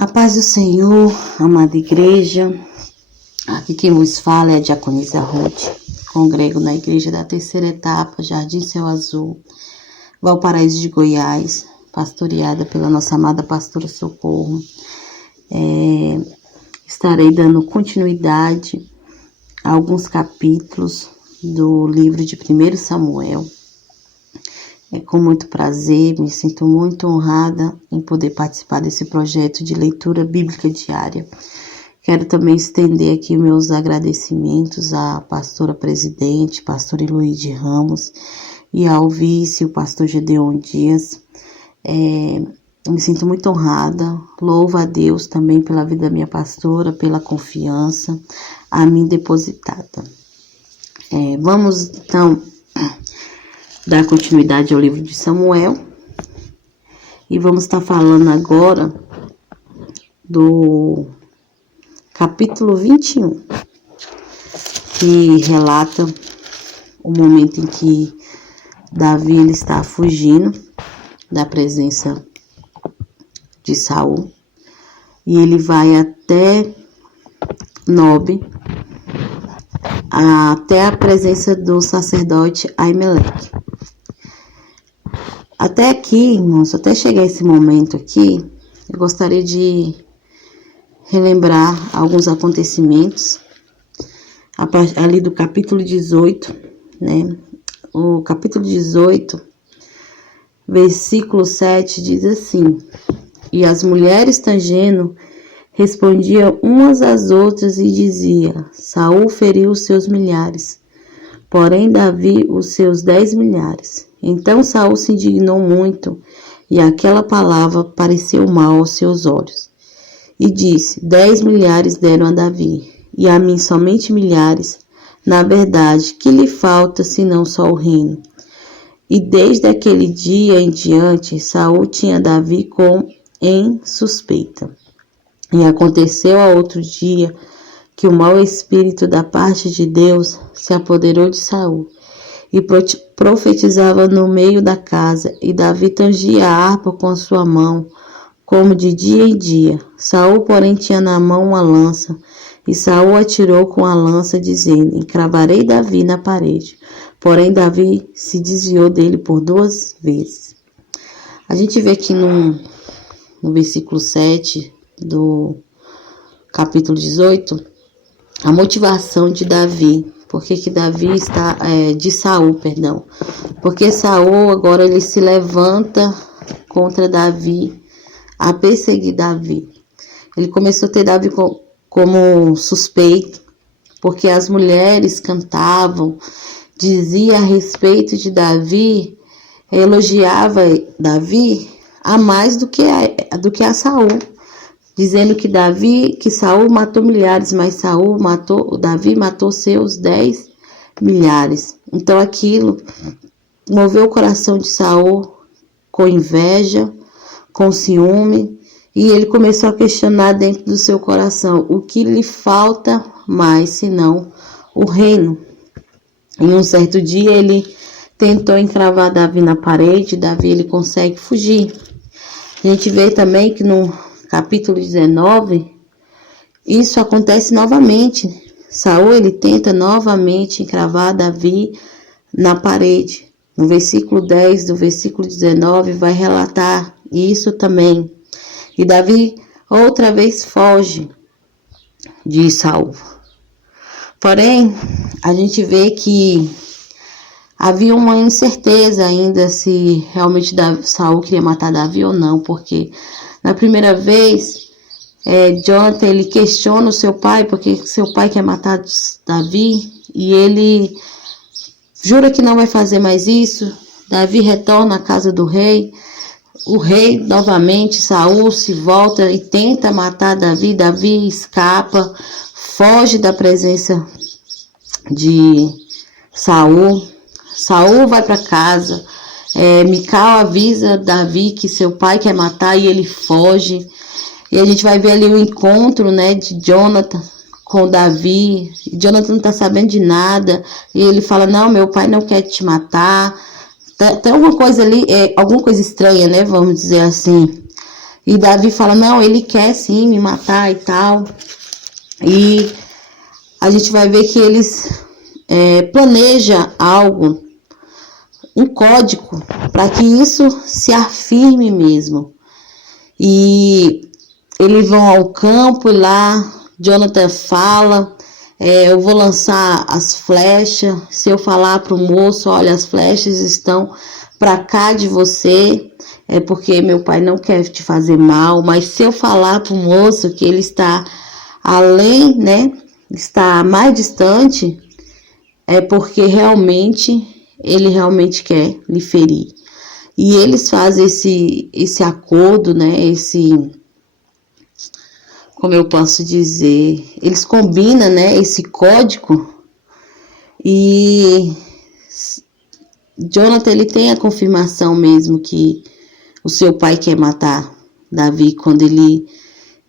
A paz do Senhor, amada igreja. Aqui quem vos fala é a diaconisa Ruth. Congrego na igreja da terceira etapa, Jardim Céu Azul, Valparaíso de Goiás, pastoreada pela nossa amada pastora Socorro. Estarei dando continuidade a alguns capítulos do livro de 1 Samuel. Com muito prazer, me sinto muito honrada em poder participar desse projeto de leitura bíblica diária. Quero também estender aqui meus agradecimentos à pastora presidente, pastor Eloide Ramos, e ao vice, o pastor Gedeon Dias. Me sinto muito honrada, louvo a Deus também pela vida da minha pastora, pela confiança a mim depositada. Vamos então dar continuidade ao livro de Samuel e vamos estar falando agora do capítulo 21, que relata o momento em que Davi ele está fugindo da presença de Saul e ele vai até Nob, até a presença do sacerdote Aimeleque. Até aqui, irmãos, até chegar esse momento aqui, eu gostaria de relembrar alguns acontecimentos ali do capítulo 18, né? O capítulo 18, versículo 7 diz assim: E as mulheres tangendo respondiam umas às outras e dizia: Saul feriu os seus milhares, porém Davi os seus 10 milhares. Então Saul se indignou muito, e aquela palavra pareceu mal aos seus olhos. E disse: 10 milhares deram a Davi, e a mim somente milhares. Na verdade, que lhe falta, senão só o reino? E desde aquele dia em diante, Saul tinha Davi em suspeita. E aconteceu a outro dia que o mau espírito da parte de Deus se apoderou de Saul e profetizava no meio da casa, e Davi tangia a harpa com a sua mão, como de dia em dia. Saul, porém, tinha na mão uma lança, e Saul atirou com a lança, dizendo: Encravarei Davi na parede. Porém, Davi se desviou dele por 2 vezes. A gente vê aqui no versículo 7 do capítulo 18, a motivação de Davi. Por que Davi está de Saul, perdão? Porque Saul agora ele se levanta contra Davi, a perseguir Davi. Ele começou a ter Davi como suspeito, porque as mulheres cantavam, dizia a respeito de Davi, elogiava Davi a mais do que a Saul, dizendo que Saul matou milhares, mas Davi matou seus 10 milhares. Então aquilo moveu o coração de Saul com inveja, com ciúme, e ele começou a questionar dentro do seu coração: o que lhe falta mais senão o reino? Em um certo dia ele tentou encravar Davi na parede. Davi ele consegue fugir. A gente vê também que no capítulo 19, isso acontece novamente. Saul ele tenta novamente encravar Davi na parede. No versículo 10 do versículo 19 vai relatar isso também. E Davi outra vez foge de Saul. Porém, a gente vê que havia uma incerteza ainda se realmente Saul queria matar Davi ou não, porque na primeira vez, Jonathan ele questiona o seu pai, porque seu pai quer matar Davi, e ele jura que não vai fazer mais isso. Davi retorna à casa do rei. O rei, novamente, Saul se volta e tenta matar Davi. Davi escapa, foge da presença de Saul. Saul vai para casa. Mical avisa Davi que seu pai quer matar e ele foge. E a gente vai ver ali o encontro, né, de Jonathan com Davi. Jonathan não está sabendo de nada. E ele fala: não, meu pai não quer te matar. Tem alguma coisa ali, alguma coisa estranha, né, vamos dizer assim. E Davi fala, não, ele quer sim me matar e tal. E a gente vai ver que eles planejam algo, um código, para que isso se afirme mesmo. E eles vão ao campo e lá Jonathan fala, eu vou lançar as flechas. Se eu falar para o moço, olha, as flechas estão para cá de você, é porque meu pai não quer te fazer mal. Mas se eu falar para o moço que ele está além, né, está mais distante, é porque ele realmente quer lhe ferir. E eles fazem esse acordo, né, como eu posso dizer, eles combinam, né, esse código. E Jonathan, ele tem a confirmação mesmo que o seu pai quer matar Davi, quando ele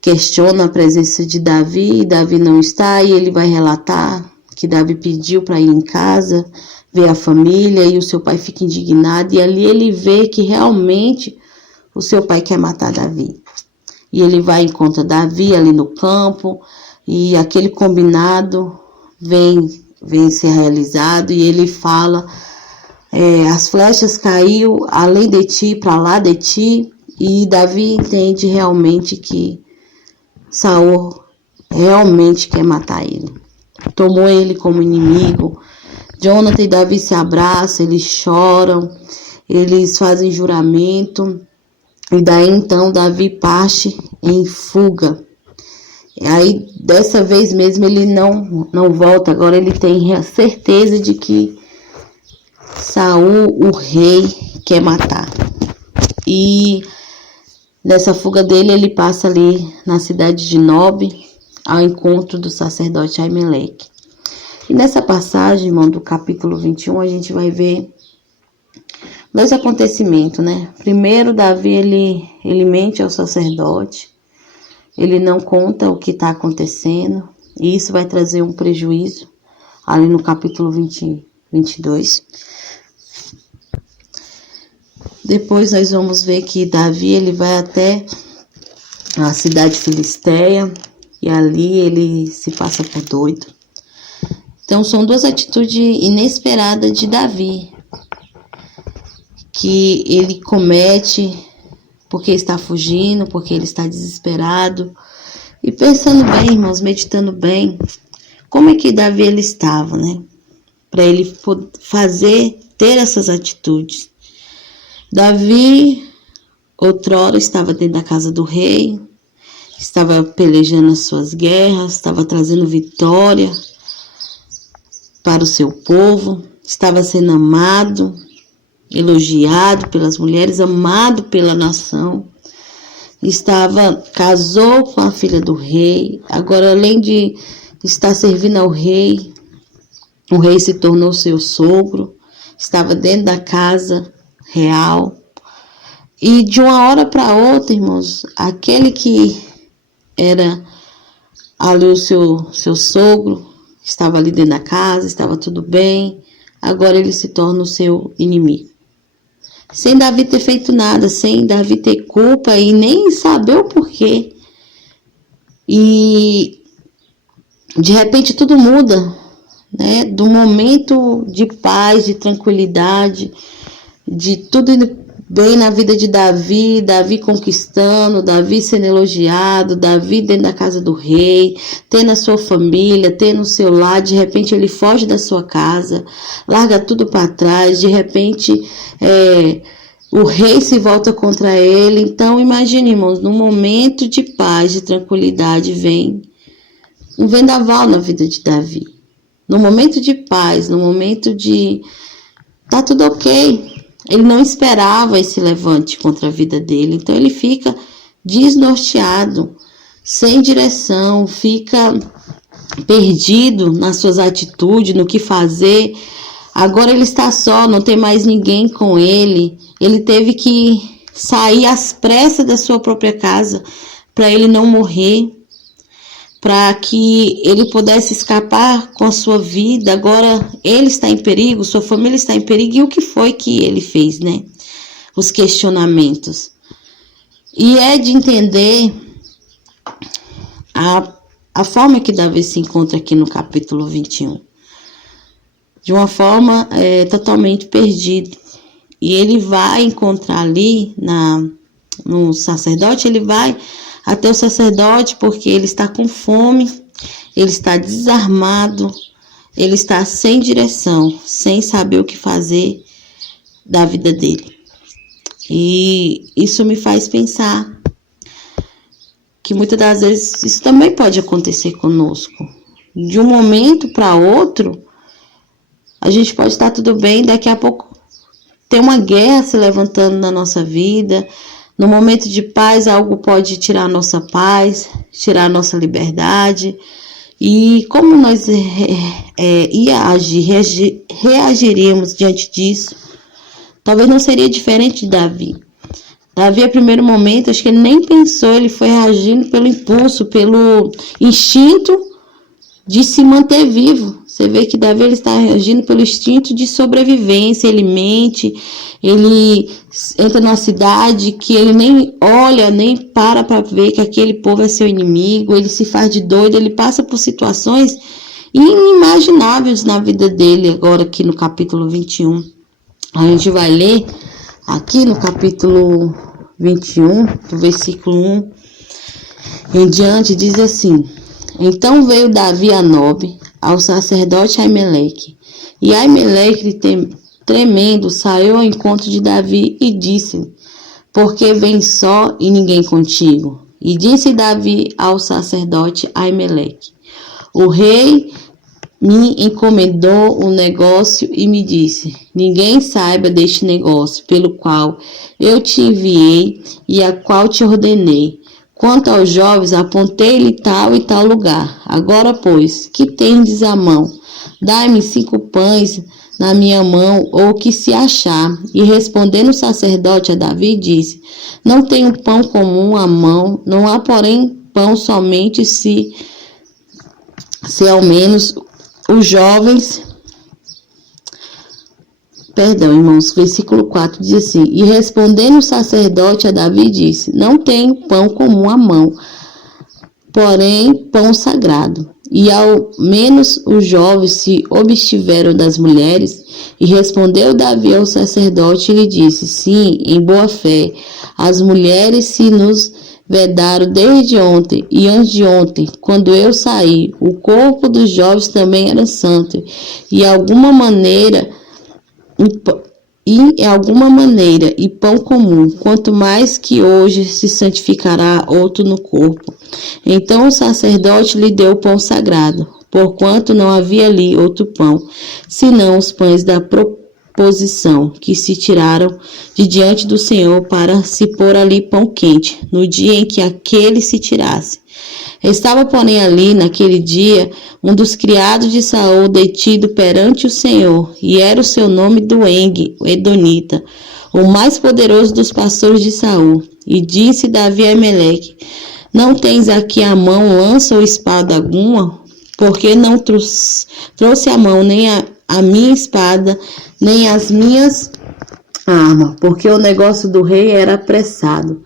questiona a presença de Davi, e Davi não está, e ele vai relatar que Davi pediu para ir em casa, ver a família, e o seu pai fica indignado, e ali ele vê que realmente o seu pai quer matar Davi. E ele vai encontrar Davi ali no campo, e aquele combinado vem ser realizado, e ele fala, as flechas caiu além de ti, para lá de ti, e Davi entende realmente que Saul realmente quer matar ele. Tomou ele como inimigo. Jonathan e Davi se abraçam, eles choram, eles fazem juramento. E daí então Davi parte em fuga. E aí dessa vez mesmo ele não volta. Agora ele tem a certeza de que Saul, o rei, quer matar. E nessa fuga dele, ele passa ali na cidade de Nob, ao encontro do sacerdote Aimeleque. E nessa passagem, irmão, do capítulo 21, a gente vai ver dois acontecimentos, né? Primeiro, Davi, ele mente ao sacerdote, ele não conta o que está acontecendo, e isso vai trazer um prejuízo ali no capítulo 22. Depois nós vamos ver que Davi, ele vai até a cidade filisteia, e ali ele se passa por doido. Então são duas atitudes inesperadas de Davi, que ele comete porque está fugindo, porque ele está desesperado. E pensando bem, irmãos, meditando bem, como é que Davi ele estava, né? Para ele ter essas atitudes. Davi, outrora, estava dentro da casa do rei, estava pelejando as suas guerras, estava trazendo vitória para o seu povo, estava sendo amado, elogiado pelas mulheres, amado pela nação. Casou com a filha do rei. Agora, além de estar servindo ao rei, o rei se tornou seu sogro, estava dentro da casa real. E de uma hora para outra, irmãos, aquele que era ali o seu sogro, estava ali dentro da casa, estava tudo bem, agora ele se torna o seu inimigo. Sem Davi ter feito nada, sem Davi ter culpa e nem saber o porquê. E de repente tudo muda, né? Do momento de paz, de tranquilidade, de tudo indo bem na vida de Davi, Davi conquistando, Davi sendo elogiado, Davi dentro da casa do rei, tendo a sua família, tendo o seu lar. De repente ele foge da sua casa, larga tudo para trás, de repente o rei se volta contra ele. Então imagine, irmãos, num momento de paz, de tranquilidade, vem um vendaval na vida de Davi. No momento de paz, no momento de tá tudo ok, ele não esperava esse levante contra a vida dele. Então ele fica desnorteado, sem direção, fica perdido nas suas atitudes, no que fazer. Agora ele está só, não tem mais ninguém com ele. Ele teve que sair às pressas da sua própria casa para ele não morrer, para que ele pudesse escapar com a sua vida. Agora ele está em perigo, sua família está em perigo. E o que foi que ele fez, né? Os questionamentos. E é de entender a forma que Davi se encontra aqui no capítulo 21. De uma forma totalmente perdido. E ele vai encontrar ali no sacerdote, ele vai até o sacerdote porque ele está com fome, ele está desarmado, ele está sem direção, sem saber o que fazer da vida dele. E isso me faz pensar que muitas das vezes isso também pode acontecer conosco. De um momento para outro, a gente pode estar tudo bem, daqui a pouco tem uma guerra se levantando na nossa vida. No momento de paz, algo pode tirar a nossa paz, tirar a nossa liberdade. E como nós reagiríamos diante disso? Talvez não seria diferente de Davi. Davi, a primeiro momento, acho que ele nem pensou, ele foi reagindo pelo impulso, pelo instinto de se manter vivo. Você vê que Davi ele está reagindo pelo instinto de sobrevivência, ele mente, ele entra numa cidade que ele nem olha, nem para ver que aquele povo é seu inimigo, ele se faz de doido, ele passa por situações inimagináveis na vida dele, agora aqui no capítulo 21. A gente vai ler aqui no capítulo 21, do versículo 1 em diante, diz assim: Então veio Davi a Nobe, ao sacerdote Aimeleque. E Aimeleque, tremendo, saiu ao encontro de Davi e disse-lhe: Por que vens só e ninguém contigo? E disse Davi ao sacerdote Aimeleque: O rei me encomendou um negócio e me disse: Ninguém saiba deste negócio, pelo qual eu te enviei e a qual te ordenei. Quanto aos jovens, apontei-lhe tal e tal lugar. Agora, pois, que tendes à mão? Dai-me 5 pães na minha mão, ou o que se achar. E respondendo o sacerdote a Davi, disse: Não tenho pão comum à mão, não há, porém, pão somente se ao menos os jovens... Perdão, irmãos, versículo 4 diz assim: E respondendo o sacerdote a Davi, disse: Não tenho pão comum à mão, porém pão sagrado. E ao menos os jovens se obstiveram das mulheres. E respondeu Davi ao sacerdote e lhe disse: Sim, em boa fé, as mulheres se nos vedaram desde ontem e antes de ontem, quando eu saí. O corpo dos jovens também era santo, e alguma maneira e pão comum, quanto mais que hoje se santificará outro no corpo. Então o sacerdote lhe deu o pão sagrado, porquanto não havia ali outro pão, senão os pães da proposição, que se tiraram de diante do Senhor para se pôr ali pão quente, no dia em que aquele se tirasse. Estava, porém, ali, naquele dia, um dos criados de Saul detido perante o Senhor, e era o seu nome Doeg, o Edonita, o mais poderoso dos pastores de Saul. E disse Davi a Aimeleque: Não tens aqui à mão lança ou espada alguma? Porque não trouxe à mão nem a minha espada, nem as minhas armas, porque o negócio do rei era apressado.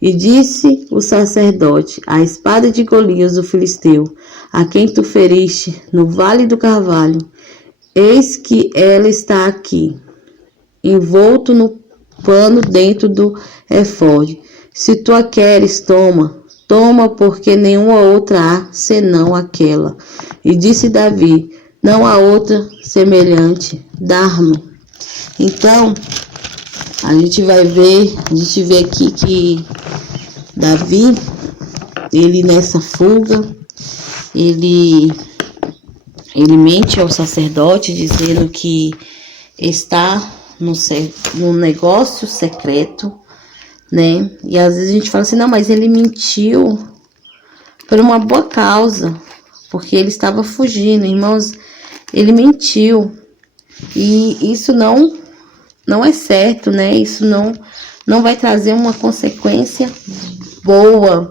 E disse o sacerdote: A espada de Golias, o filisteu, a quem tu feriste no vale do Carvalho, eis que ela está aqui, envolto no pano dentro do efode. Se tu a queres, toma, porque nenhuma outra há, senão aquela. E disse Davi: Não há outra semelhante, dá-me. Então, a gente vê aqui que Davi, ele nessa fuga, ele mente ao sacerdote dizendo que está num negócio secreto, né? E às vezes a gente fala assim: não, mas ele mentiu por uma boa causa, porque ele estava fugindo. Irmãos, ele mentiu. E isso não é certo, né? Isso não vai trazer uma consequência boa.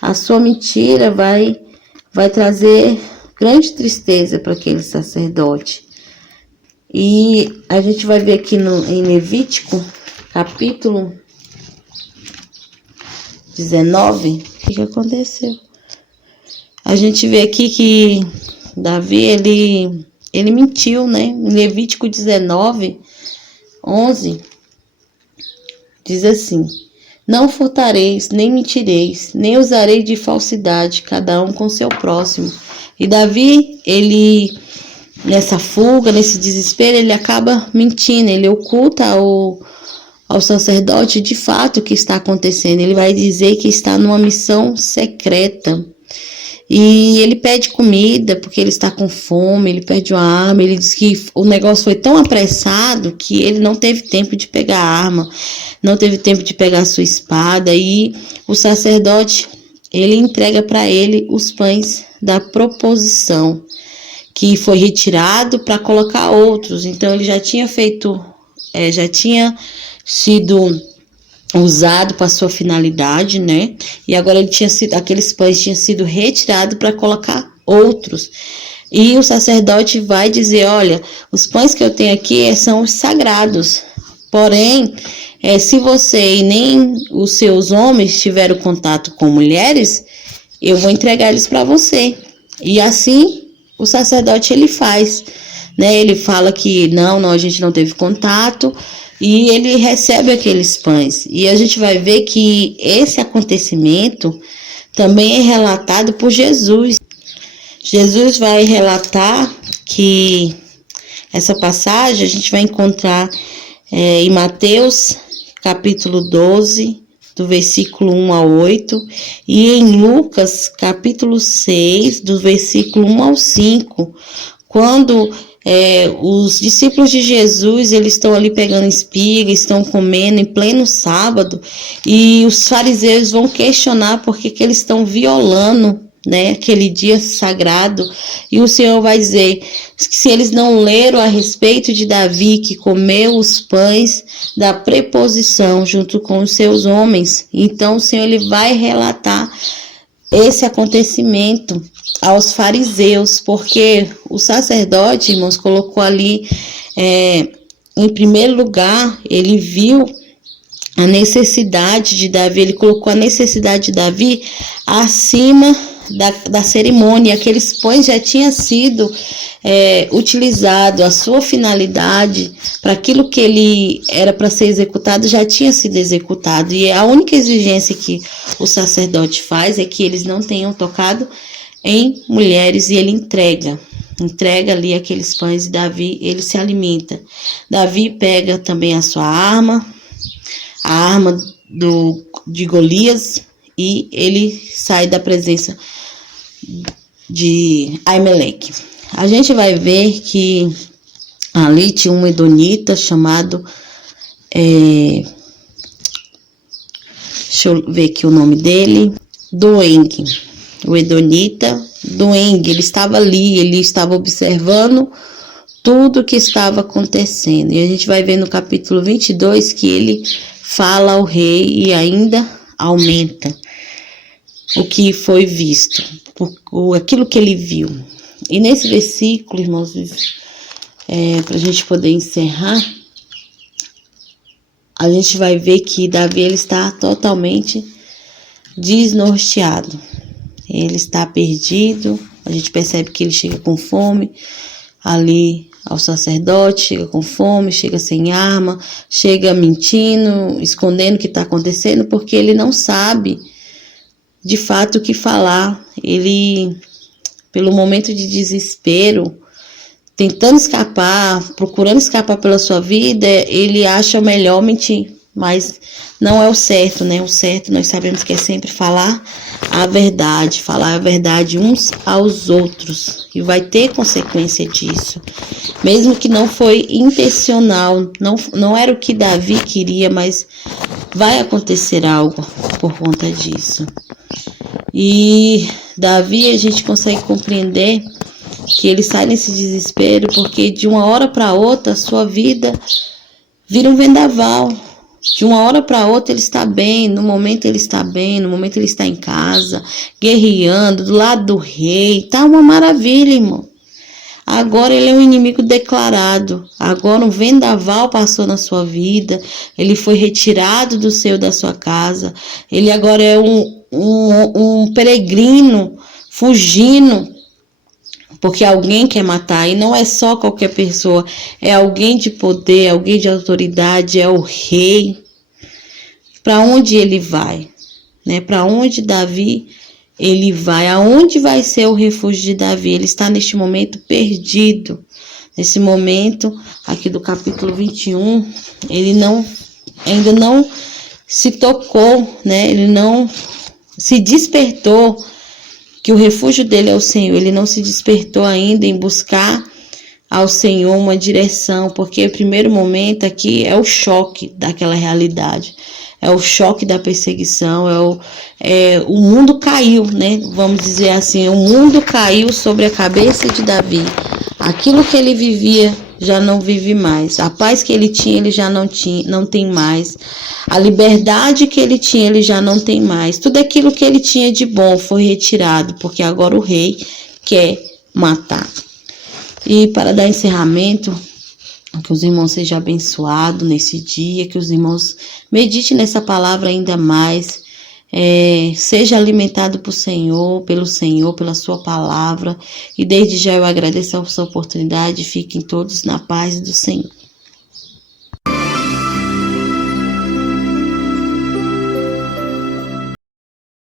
A sua mentira vai trazer grande tristeza para aquele sacerdote. E a gente vai ver aqui em Levítico, capítulo 19, o que aconteceu? A gente vê aqui que Davi, ele mentiu, né? Em Levítico 19, 11, diz assim: não furtareis, nem mentireis, nem usarei de falsidade, cada um com seu próximo. E Davi, ele, nessa fuga, nesse desespero, ele acaba mentindo, ele oculta ao sacerdote de fato o que está acontecendo. Ele vai dizer que está numa missão secreta. E ele pede comida porque ele está com fome, ele pede uma arma, ele diz que o negócio foi tão apressado que ele não teve tempo de pegar a arma, não teve tempo de pegar a sua espada, e o sacerdote, ele entrega para ele os pães da proposição, que foi retirado para colocar outros. Então ele já tinha feito, já tinha sido usado para sua finalidade, né? E agora aqueles pães tinham sido retirados para colocar outros. E o sacerdote vai dizer: olha, os pães que eu tenho aqui são os sagrados. Porém, se você e nem os seus homens tiveram contato com mulheres, eu vou entregar eles para você. E assim o sacerdote ele faz, né? Ele fala que não, a gente não teve contato. E ele recebe aqueles pães. E a gente vai ver que esse acontecimento também é relatado por Jesus. Jesus vai relatar que essa passagem a gente vai encontrar em Mateus capítulo 12, do versículo 1 ao 8, e em Lucas capítulo 6, do versículo 1 ao 5, quando os discípulos de Jesus, eles estão ali pegando espiga, estão comendo em pleno sábado, e os fariseus vão questionar porque que eles estão violando, né, aquele dia sagrado. E o Senhor vai dizer que se eles não leram a respeito de Davi, que comeu os pães da preposição junto com os seus homens, então o Senhor ele vai relatar esse acontecimento aos fariseus, porque o sacerdote, irmãos, colocou ali, em primeiro lugar, ele viu a necessidade de Davi, ele colocou a necessidade de Davi acima da cerimônia. Aqueles pães já tinham sido utilizado, a sua finalidade, para aquilo que ele era para ser executado, já tinha sido executado. E a única exigência que o sacerdote faz é que eles não tenham tocado em mulheres, e ele entrega ali aqueles pães, e Davi, ele se alimenta. Davi pega também a sua arma, a arma de Golias, e ele sai da presença de Aimeleque. A gente vai ver que ali tinha um edonita chamado, deixa eu ver aqui o nome dele, Doeg. O edonita Doeg, ele estava ali, ele estava observando tudo o que estava acontecendo. E a gente vai ver no capítulo 22 que ele fala ao rei e ainda aumenta o que foi visto, aquilo que ele viu. E nesse versículo, irmãos, para a gente poder encerrar, a gente vai ver que Davi ele está totalmente desnorteado. Ele está perdido. A gente percebe que ele chega com fome ali ao sacerdote, chega com fome, chega sem arma, chega mentindo, escondendo o que está acontecendo, porque ele não sabe de fato o que falar. Ele, pelo momento de desespero, tentando escapar, procurando escapar pela sua vida, ele acha melhor mentir. Mas não é o certo, né? O certo nós sabemos que é sempre falar a verdade uns aos outros. E vai ter consequência disso. Mesmo que não foi intencional, não era o que Davi queria, mas vai acontecer algo por conta disso. E Davi, a gente consegue compreender que ele sai nesse desespero porque de uma hora para outra a sua vida vira um vendaval. De uma hora para outra ele está bem, no momento ele está bem, no momento ele está em casa, guerreando, do lado do rei, tá uma maravilha, irmão. agora ele é um inimigo declarado. Agora um vendaval passou na sua vida, ele foi retirado do seio da sua casa, ele agora é um peregrino fugindo, porque alguém quer matar, e não é só qualquer pessoa, é alguém de poder, alguém de autoridade, é o rei. Para onde ele vai? Né? Para onde Davi ele vai? Aonde vai ser o refúgio de Davi? Ele está neste momento perdido. Nesse momento aqui do capítulo 21, ele ainda não se tocou, né? Ele não se despertou que o refúgio dele é o Senhor. Ele não se despertou ainda em buscar ao Senhor uma direção, porque o primeiro momento aqui é o choque daquela realidade, é o choque da perseguição, o mundo caiu, né? Vamos dizer assim, o mundo caiu sobre a cabeça de Davi. Aquilo que ele vivia já não vive mais. A paz que ele tinha, ele já não tem mais. A liberdade que ele tinha, ele já não tem mais. Tudo aquilo que ele tinha de bom foi retirado, porque agora o rei quer matar. E para dar encerramento, que os irmãos sejam abençoados nesse dia, que os irmãos meditem nessa palavra ainda mais, seja alimentado pelo Senhor, pela sua palavra. E desde já eu agradeço a sua oportunidade. Fiquem todos na paz do Senhor.